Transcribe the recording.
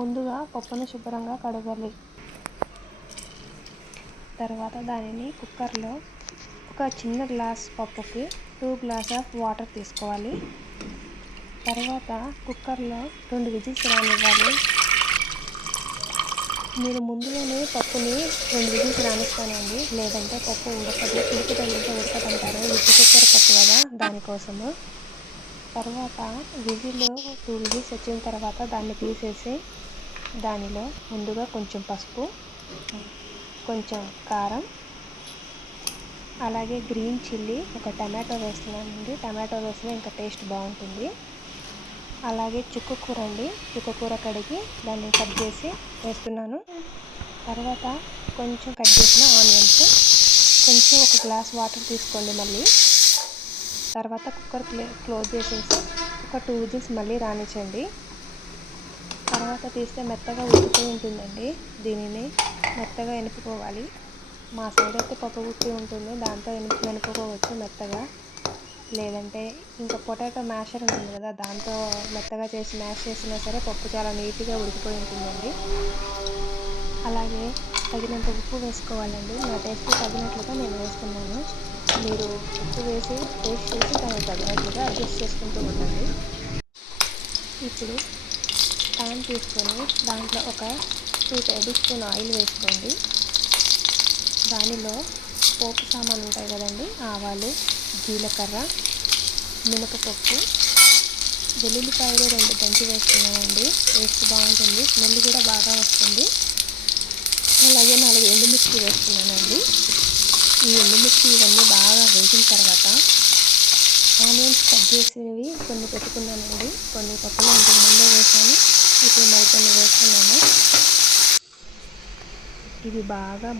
ముందుగా పప్పును శుభ్రంగా కడగాలి. తర్వాత దానిని కుక్కర్లో ఒక చిన్న గ్లాస్ పప్పుకి 2 గ్లాస్ ఆఫ్ వాటర్ తీసుకోవాలి. తర్వాత కుక్కర్లో 2 విజిల్స్ రానివ్వాలి. మీరు ముందుగానే పప్పుని 2 విజిల్స్ రానిస్తానండి, లేదంటే పప్పు ఉడకదు. ఉడుకు తగిలితే ఉడకదంటారు. ఇది కుక్కర్ పప్పు కదా, దానికోసము. తర్వాత 2 విజిల్స్ వచ్చిన తర్వాత దాన్ని తీసేసి దానిలో ముందుగా కొంచెం పసుపు, కొంచెం కారం, అలాగే గ్రీన్ చిల్లీ, ఒక టమాటో వేస్తున్నానండి. టమాటో వేస్తే ఇంకా టేస్ట్ బాగుంటుంది. అలాగే చుక్కకూర అండి, చుక్కకూర కడిగి దాన్ని కట్ చేసి వేస్తున్నాను. తర్వాత కొంచెం కట్ చేసిన ఆనియన్స్, కొంచెం ఒక గ్లాస్ వాటర్ తీసుకోండి మళ్ళీ. తర్వాత కుక్కర్ క్లోజ్ చేసేసి ఒక 2 విజిల్స్ మళ్ళీ రానిచ్చండి. తర్వాత తీస్తే మెత్తగా ఉడికిపోయి ఉంటుందండి. దీనిని మెత్తగా ఎనుపుకోవాలి. మా సైడ్ అయితే పప్పు గుత్తి ఉంటుంది, దాంతో ఎనుపుకోవచ్చు మెత్తగా. లేదంటే ఇంకా పొటాటో మ్యాషర్ ఉంటుంది కదా, దాంతో మెత్తగా చేసి మ్యాష్ చేసినా సరే పప్పు చాలా నీట్గా ఉడికిపోయి ఉంటుందండి. అలాగే తగినంత ఉప్పు వేసుకోవాలండి. నా టేస్ట్కి తగినట్లుగా నేను వేస్తున్నాను. మీరు ఉప్పు వేసి టేస్ట్ చేసి దానికి తగినట్లుగా అడ్జస్ట్ చేసుకుంటూ ఉండండి. ఇప్పుడు ప్యాన్ తీసుకొని దాంట్లో ఒక 2 టేబుల్ స్పూన్ ఆయిల్ వేసుకోండి. దానిలో పోపు సామాన్లు ఉంటాయి కదండి, ఆవాలు, జీలకర్ర, మినపపప్పు, వెల్లుల్లిపాయలు 2 దంచి వేసుకున్నానండి. టేస్ట్ బాగుంటుంది, స్మెల్ కూడా బాగా వస్తుంది. అలాగే 4 ఎండుమిర్చి వేసుకున్నానండి. ఈ ఎండుమిర్చి ఇవన్నీ బాగా వేగిన తర్వాత ఆనియన్స్ కట్ చేసినవి కొన్ని పెట్టుకున్నానండి. కొన్ని పప్పులో ఇంతకు ముందే వేసాను, ఇప్పుడు మరికొన్ని వేస్తున్నాను. ఇవి బాగా